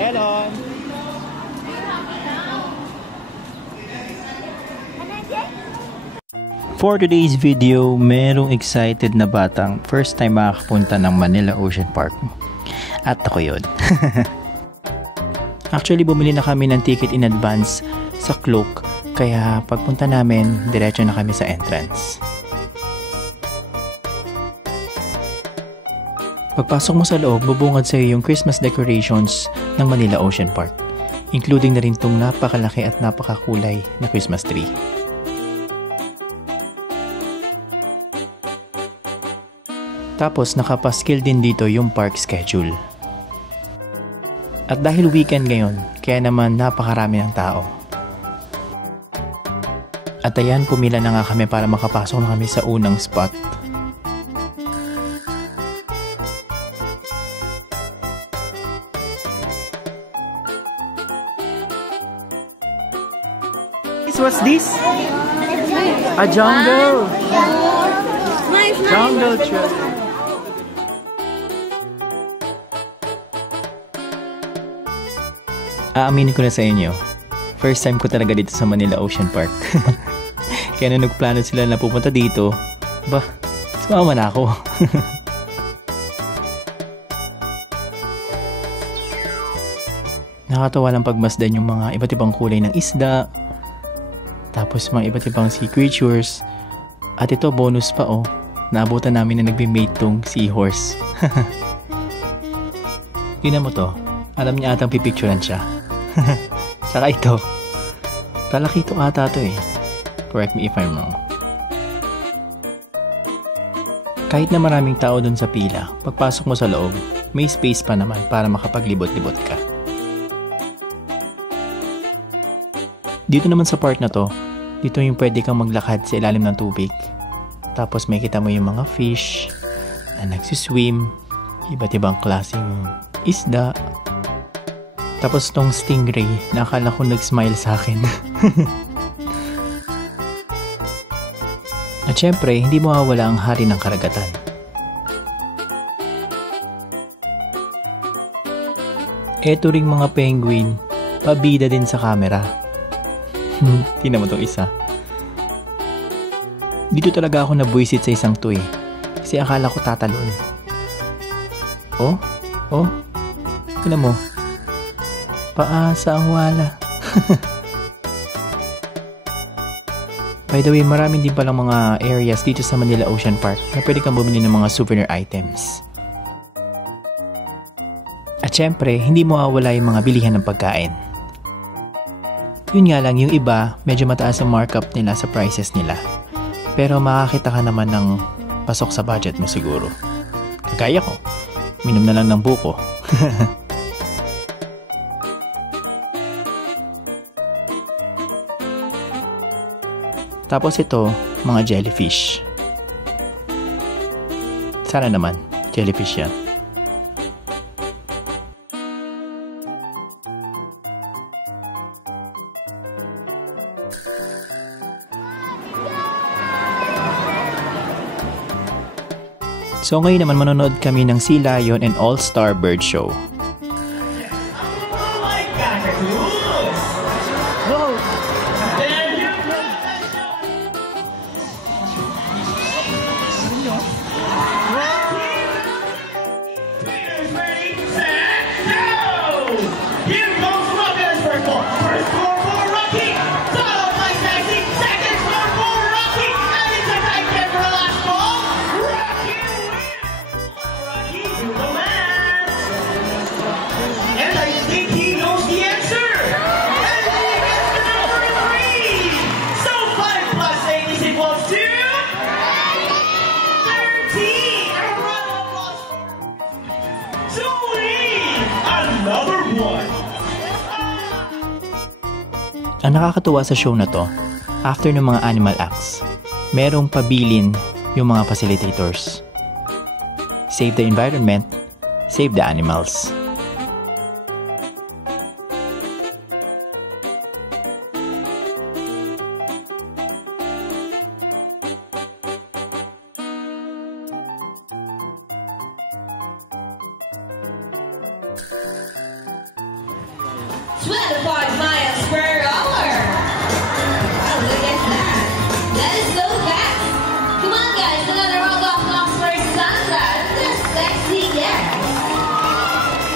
Elon! For today's video, merong excited na batang first time makakapunta ng Manila Ocean Park. At ako yun. Actually, bumili na kami ng ticket in advance sa Klook, kaya pagpunta namin, diretso na kami sa entrance. Pagpasok mo sa loob, bubungad sa iyo yung Christmas decorations ng Manila Ocean Park, including na rin itong napakalaki at napakakulay na Christmas tree. Tapos nakapaskil din dito yung park schedule. At dahil weekend ngayon, kaya naman napakarami ng tao. At ayan, pumila na nga kami para makapasok na kami sa unang spot. What's this? A jungle! Jungle trip! Aaminin ko na sa inyo, first time ko talaga dito sa Manila Ocean Park. Kaya nung nagplano sila na pupunta dito, sumama na ako. Nakatawa lang pagmasdan yung mga iba't ibang kulay ng isda, tapos mga iba't ibang sea creatures, at ito bonus pa naabutan namin na nagbe-mate tong seahorse. Tingnan mo to, alam niya atang pipicturean siya. Tsaka ito, lalaki ito ata to correct me if I'm wrong. Kahit na maraming tao dun sa pila, pagpasok mo sa loob, may space pa naman para makapaglibot-libot ka. Dito naman sa part na to, dito yung pwede kang maglakad sa ilalim ng tubig. Tapos may kita mo yung mga fish na nagsiswim, iba't ibang klaseng isda. Tapos tong stingray, nakala ko nag-smile sa akin. At syempre, hindi mawawala ang hari ng karagatan. Eto ring mga penguin, pabida din sa camera. Tingnan mo tong isa. Dito talaga ako nabuisit sa isang to kasi akala ko tatalon. Tingnan mo. Paasa ang wala. By the way, maraming din palang mga areas dito sa Manila Ocean Park na pwede kang bumili ng mga souvenir items. At syempre, hindi mawawala yung mga bilihan ng pagkain. Yun nga lang, yung iba, medyo mataas ang markup nila sa prices nila. Pero makakita ka naman ng pasok sa budget mo siguro. Kagaya ko, minom na lang ng buko. Tapos ito, mga jellyfish. Sana naman, jellyfish yan. So ngayon naman manonood kami ng Sea Lion and All-Star Bird Show. Ang nakakatuwa sa show na to, after ng mga animal acts, merong pabilin yung mga facilitators. Save the environment, save the animals. the 5 miles per hour. Oh, look at that. That is so fast. Come on, guys. Another round of applause for Sandra, the sexy guest.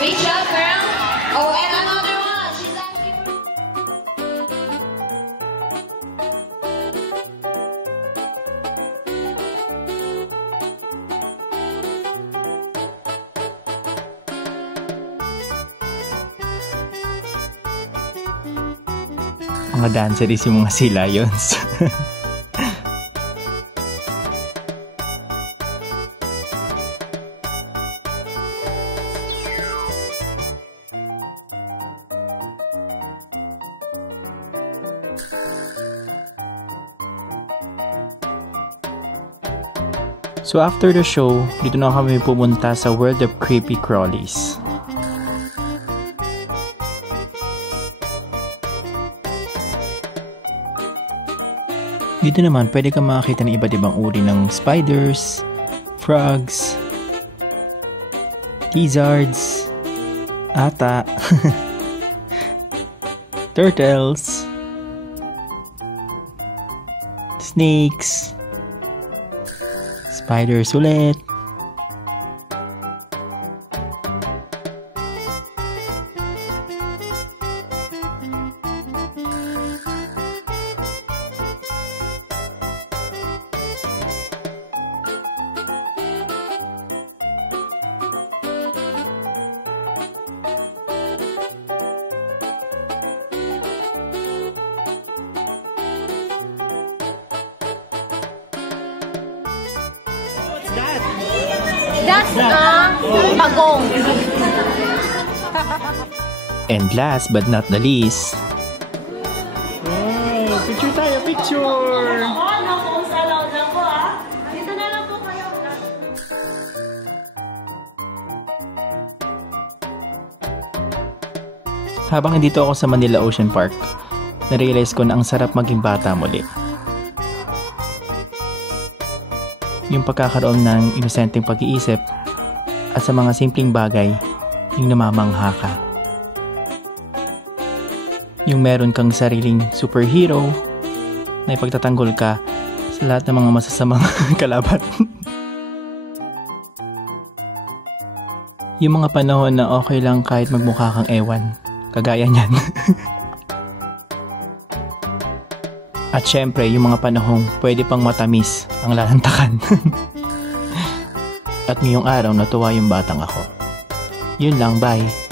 Reach up, girl. Oh, and another one. She's asking for... Mga danceries yung mga Sea Lions. So after the show, dito na kami pumunta sa World of Creepy Crawlies. Dito naman, pwede kang makakita ng iba't ibang uri ng spiders, frogs, lizards, ata, turtles, snakes, spiders ulit, That's bagong. and last but not the least, hey, picture tayo, picture! Dito na lang po kayo. Habang nandito ako sa Manila Ocean Park, narealize ko na ang sarap maging bata muli. Yung pagkakaroon ng inosenteng pag-iisip at sa mga simpleng bagay, yung namamangha ka. Yung meron kang sariling superhero na ipagtatanggol ka sa lahat ng mga masasamang kalaban. Yung mga panahon na okay lang kahit magmukha kang ewan, kagaya niyan. At syempre, yung mga panahong pwede pang matamis ang lalantakan. At ngayong araw natuwa yung batang ako. Yun lang, bye!